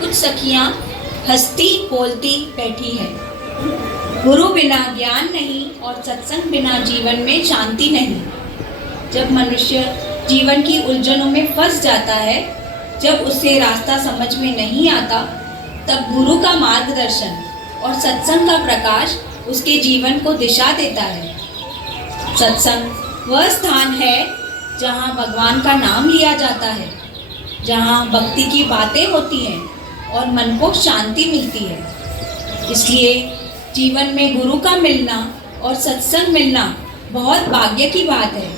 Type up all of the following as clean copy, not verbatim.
कुछ सखियां हंसती बोलती बैठी हैं। गुरु बिना ज्ञान नहीं और सत्संग बिना जीवन में शांति नहीं। जब मनुष्य जीवन की उलझनों में फंस जाता है, जब उसे रास्ता समझ में नहीं आता, तब गुरु का मार्गदर्शन और सत्संग का प्रकाश उसके जीवन को दिशा देता है। सत्संग वह स्थान है जहाँ भगवान का नाम लिया जाता है, जहाँ भक्ति की बातें होती हैं और मन को शांति मिलती है। इसलिए जीवन में गुरु का मिलना और सत्संग मिलना बहुत भाग्य की बात है।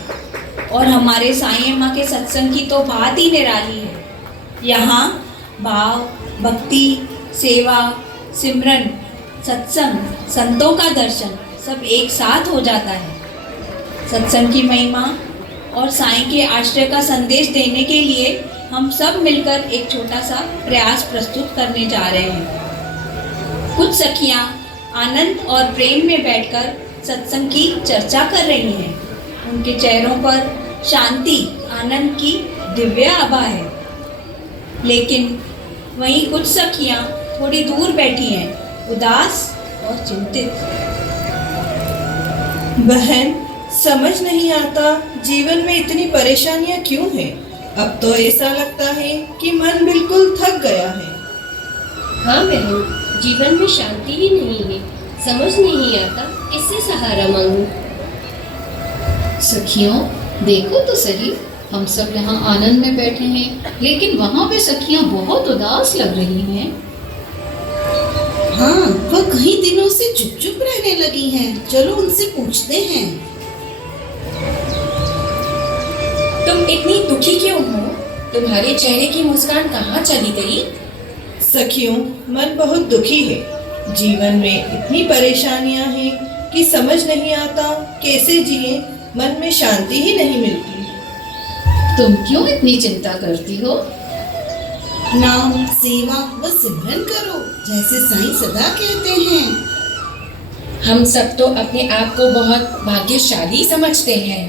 और हमारे साईं अम्मा के सत्संग की तो बात ही निराली है। यहाँ भाव, भक्ति, सेवा, सिमरन, सत्संग, संतों का दर्शन सब एक साथ हो जाता है। सत्संग की महिमा और साईं के आश्रय का संदेश देने के लिए हम सब मिलकर एक छोटा सा प्रयास प्रस्तुत करने जा रहे हैं। कुछ सखियां आनंद और प्रेम में बैठकर सत्संग की चर्चा कर रही हैं। उनके चेहरों पर शांति, आनंद की दिव्य आभा है। लेकिन वहीं कुछ सखियां थोड़ी दूर बैठी हैं, उदास और चिंतित। बहन, समझ नहीं आता जीवन में इतनी परेशानियां क्यों हैं। अब तो ऐसा लगता है कि मन बिल्कुल थक गया है। हाँ बहन, जीवन में शांति ही नहीं है। समझ नहीं आता किससे सहारा मांगूं। सखियों, देखो तो सही, हम सब यहाँ आनंद में बैठे हैं, लेकिन वहाँ पे सखियाँ बहुत उदास लग रही हैं। हाँ, वह कई दिनों से चुप चुप रहने लगी हैं। चलो उनसे पूछते हैं। तुम इतनी दुखी क्यों हो? तुम्हारे चेहरे की मुस्कान कहाँ चली गई? सखियों, मन बहुत दुखी है। जीवन में इतनी परेशानियां हैं कि समझ नहीं आता कैसे जिए। मन में शांति ही नहीं मिलती। तुम क्यों इतनी चिंता करती हो? नाम, सेवा व सिमरन करो, जैसे साईं सदा कहते हैं। हम सब तो अपने आप को बहुत भाग्यशाली समझते हैं।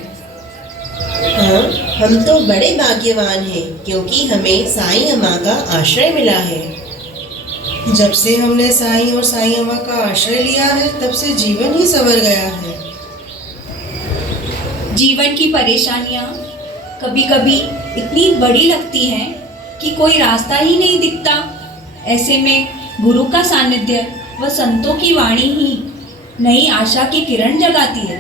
हाँ, हम तो बड़े भाग्यवान हैं क्योंकि हमें साईं अम्मा का आश्रय मिला है। जब से हमने साईं और साईं अम्मा का आश्रय लिया है, तब से जीवन ही संवर गया है। जीवन की परेशानियां कभी कभी इतनी बड़ी लगती हैं कि कोई रास्ता ही नहीं दिखता। ऐसे में गुरु का सानिध्य व संतों की वाणी ही नई आशा की किरण जगाती है।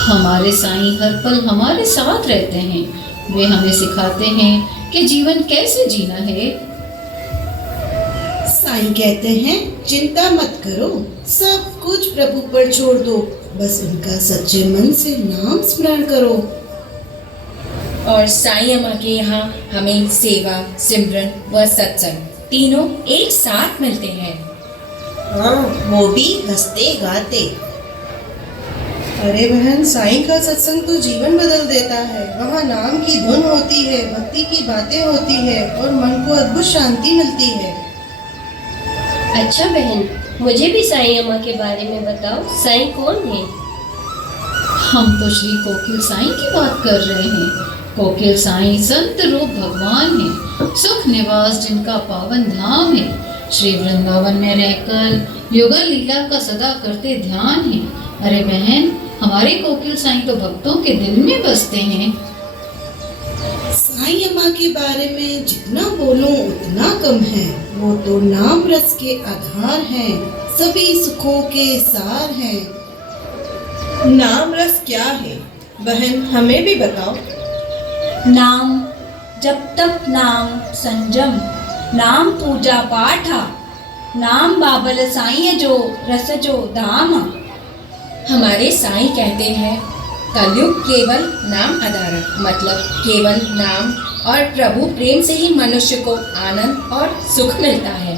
हमारे साईं हर पल हमारे साथ रहते हैं। वे हमें सिखाते हैं कि जीवन कैसे जीना है। साईं कहते हैं, चिंता मत करो, सब कुछ प्रभु पर छोड़ दो, बस उनका सच्चे मन से नाम स्मरण करो। और साईं अम्मा के यहाँ हमें सेवा, सिमरन व सत्संग तीनों एक साथ मिलते हैं। हाँ, वो भी हंसते गाते। अरे बहन, साईं का सत्संग तो जीवन बदल देता है। वहाँ नाम की धुन होती है, भक्ति की बातें होती है और मन को अद्भुत शांति मिलती है। अच्छा बहन, मुझे भी साईं अम्मा के बारे में बताओ। साईं कौन है? हम तो श्री कोकिल साईं की बात कर रहे हैं। कोकिल साईं संत रूप भगवान है, सुख निवास जिनका पावन धाम है। श्री वृंदावन में रहकर युगल लीला का सदा करते ध्यान है। अरे बहन, हमारे कोकिल साईं तो भक्तों के दिल में बसते हैं। साईं अम्मा के बारे में जितना बोलूं उतना कम है। वो तो नाम रस के आधार हैं, सभी सुखों के सार हैं। नाम रस क्या है बहन, हमें भी बताओ। नाम जब तक नाम संजम, नाम पूजा पाठा, नाम बाबल साईं जो रस जो धाम। हमारे साईं कहते हैं, कलयुग केवल नाम आधार, मतलब केवल नाम और प्रभु प्रेम से ही मनुष्य को आनंद और सुख मिलता है।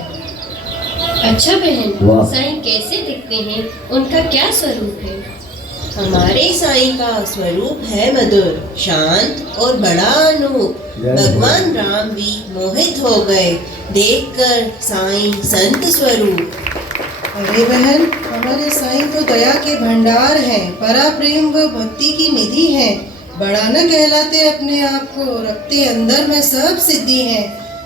अच्छा बहन, साईं कैसे दिखते हैं? उनका क्या स्वरूप है? हमारे साईं का स्वरूप है मधुर, शांत और बड़ा अनूप। भगवान राम भी मोहित हो गए देखकर साईं संत स्वरूप। अरे बहन, हमारे साईं तो दया के भंडार हैं, परा प्रेम व भक्ति की निधि हैं। बड़ा न कहलाते अपने आप को, रखते अंदर में सब सिद्धि है।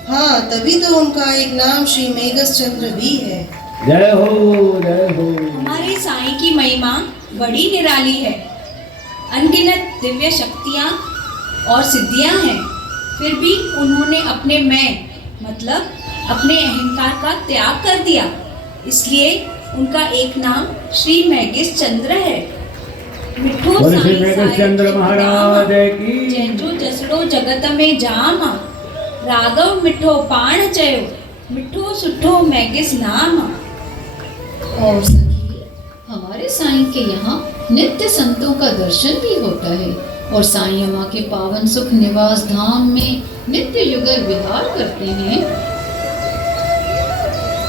हाँ, तभी तो उनका एक नाम श्री मेघश्चंद्र भी है। जय हो जय हो। हमारे साईं की महिमा बड़ी निराली है। अनगिनत दिव्य शक्तियाँ और सिद्धियाँ हैं, फिर भी उन्होंने अपने मैं मतलब अपने अहंकार का त्याग कर दिया। इसलिए उनका एक नाम श्री मेघश्चंद्र है। मिठो बोले श्री साईं मेघश्चंद्र साहिब महाराज की। जंहिंजो जसड़ो जगत में जाम, राघव मिठो पाण चयो, मिठो सुठो मेघिस नाम। और सखी, हमारे साईं के यहाँ नित्य संतों का दर्शन भी होता है और साईं अम्मा के पावन सुख निवास धाम में नित्य युगल विहार करते हैं।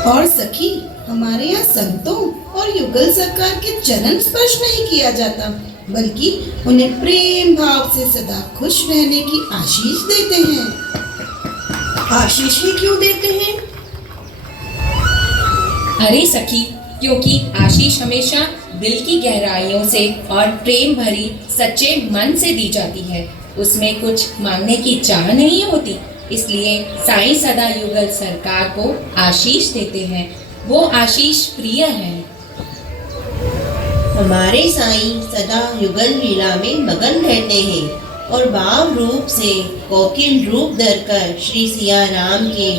और सखी, हमारे यहाँ संतों और युगल सरकार के चरण स्पर्श नहीं किया जाता, बल्कि उन्हें प्रेम भाव से सदा खुश रहने की आशीष देते हैं। आशीष ही क्यों देते हैं? अरे सखी, क्योंकि आशीष हमेशा दिल की गहराइयों से और प्रेम भरी सच्चे मन से दी जाती है। उसमें कुछ मांगने की चाह नहीं होती, इसलिए साईं सदा युगल सरकार को आशीष देते हैं। वो आशीष प्रिय है। हमारे साईं सदा युगल लीला में मगन रहते हैं और भाव रूप से कोकिल रूप धरकर श्री सिया राम के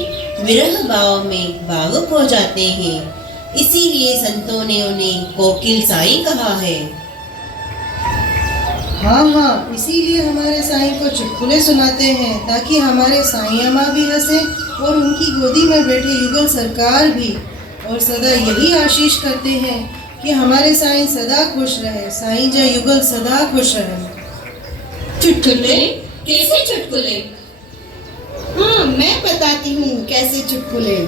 विरह भाव में भावुक हो जाते हैं। इसीलिए संतों ने उन्हें कोकिल साईं कहा है। हाँ, इसीलिए हमारे साईं को चुटकुले सुनाते हैं, ताकि हमारे साईं अम्मा भी हंसे और उनकी गोदी में बैठे युगल सरकार भी, और सदा यही आशीष करते हैं कि हमारे साईं सदा खुश रहे। साईं जय युगल सदा खुश रहे। चुटकुले? कैसे चुटकुले? हाँ, मैं बताती हूँ कैसे चुटकुले।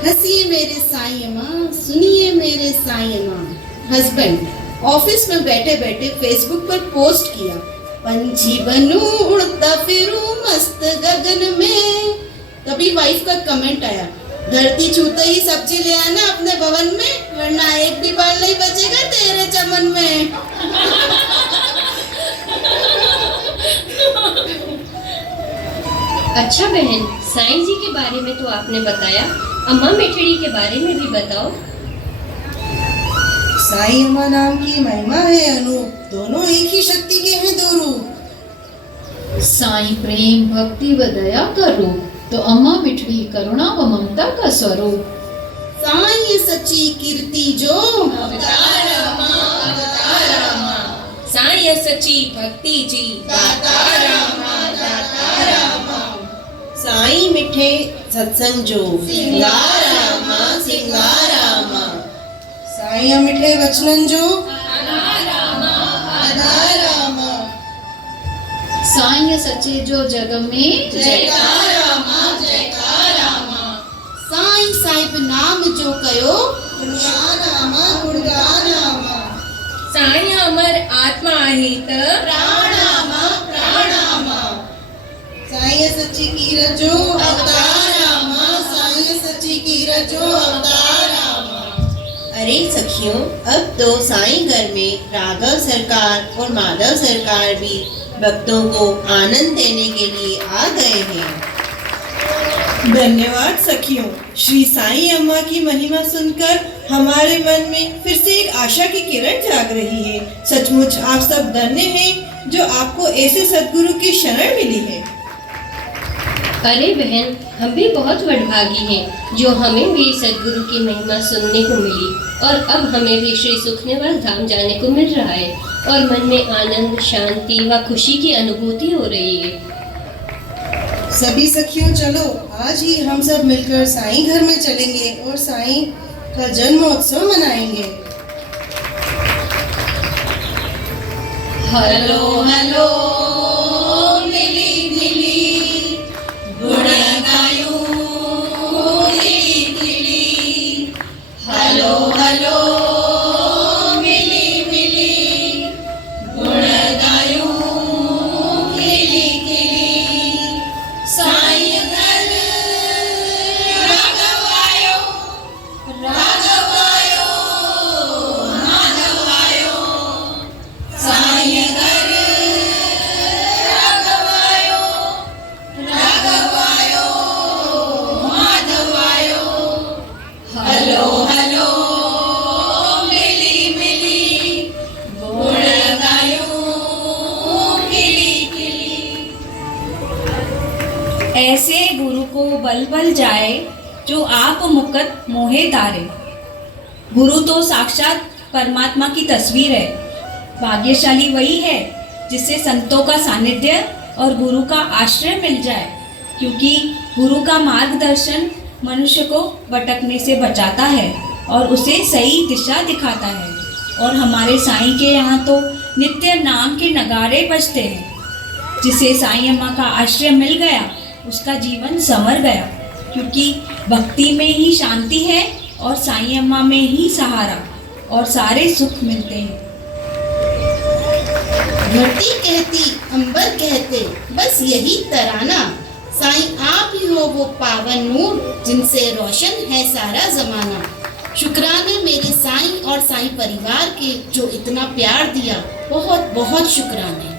हंसिए मेरे साईं अम्मा, सुनिए मेरे साईं अम्मा। हस्बैंड ऑफिस में बैठे बैठे फेसबुक पर पोस्ट किया, पंछी बनूं उड़ता फिरूं मस्त गगन में। तभी वाइफ का कमेंट आया, धरती छूते ही सब्जी ले आना अपने भवन में, वरना एक भी बाल नहीं बचेगा तेरे चमन में। अच्छा बहन, साईं जी के बारे में तो आपने बताया, अम्मा मेठड़ी के बारे में भी बताओ। साईं अम्मा नाम की महिमा है अनूप, दोनों एक ही शक्ति के हैं दो रूप। साईं प्रेम भक्ति व दया का रूप, तो अम्मा मिठड़ी करुणा व ममता का स्वरूप। साईं सच्ची कीर्ति जो, साईं सच्ची भक्ति जी, साईं मिठे सत्संग जो, सिंगारामा सिंगारामा। साईं मिठे वचनन जो, साईं सच्चे जो जग में साईं साहिब नाम जो कयो, साईं अमर आत्मा आहे त साईं सच्ची कीरत जो अवतारामा, साईं सच्ची कीरत जो अवतारामा। अरे सखियों, अब तो साईं घर में राघव सरकार और माधव सरकार भी भक्तों को आनंद देने के लिए आ गए हैं। धन्यवाद सखियों, श्री साईं अम्मा की महिमा सुनकर हमारे मन में फिर से एक आशा की किरण जाग रही है। सचमुच आप सब धन्य हैं जो आपको ऐसे सद्गुरु की शरण मिली है। अरे बहन, हम भी बहुत वडभागी हैं जो हमें भी सद्गुरु की महिमा सुनने को मिली, और अब हमें भी श्री सुखनिवास धाम जाने को मिल रहा है और मन में आनंद, शांति व खुशी की अनुभूति हो रही है। सभी सखियों चलो, आज ही हम सब मिलकर साईं घर में चलेंगे और साईं का जन्मोत्सव मनाएंगे। हेलो हेलो ऐसे गुरु को बल बल जाए जो आप मुकत मोहे तारे। गुरु तो साक्षात परमात्मा की तस्वीर है। भाग्यशाली वही है जिसे संतों का सानिध्य और गुरु का आश्रय मिल जाए, क्योंकि गुरु का मार्गदर्शन मनुष्य को भटकने से बचाता है और उसे सही दिशा दिखाता है। और हमारे साईं के यहाँ तो नित्य नाम के नगारे बजते हैं। जिसे साईं अम्मा का आश्रय मिल गया उसका जीवन संवर गया, क्योंकि भक्ति में ही शांति है और साईं अम्मा में ही सहारा और सारे सुख मिलते हैं। धरती कहती अंबर कहते बस यही तराना, साईं आप ही हो वो पावन नूर जिनसे रोशन है सारा जमाना। शुक्राने मेरे साईं और साईं परिवार के जो इतना प्यार दिया, बहुत बहुत शुक्राने।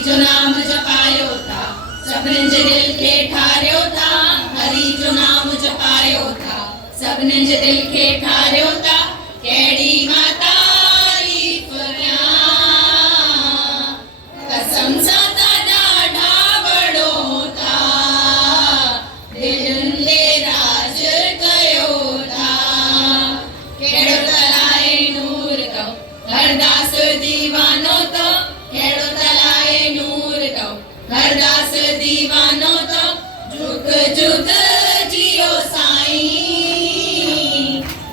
जो नाम जपायो था सबने दिल के ठार्यो था, हरि जो नाम जपायो था सबने दिल के ठार्यो था। केड़ी माता तारीफ कयां, कसम सां ॾाढा वॾो था, दिलनि ते राज कयो था। कहिड़ो तलाए नूर कयो हरदास दीवानो तो, कहिड़ो तलाए नूर कयो हरदास दीवानो तो। जुग जुग जियो साईं,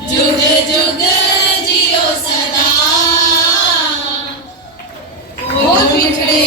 जुग जुग जियो सदा। ओ मिठड़े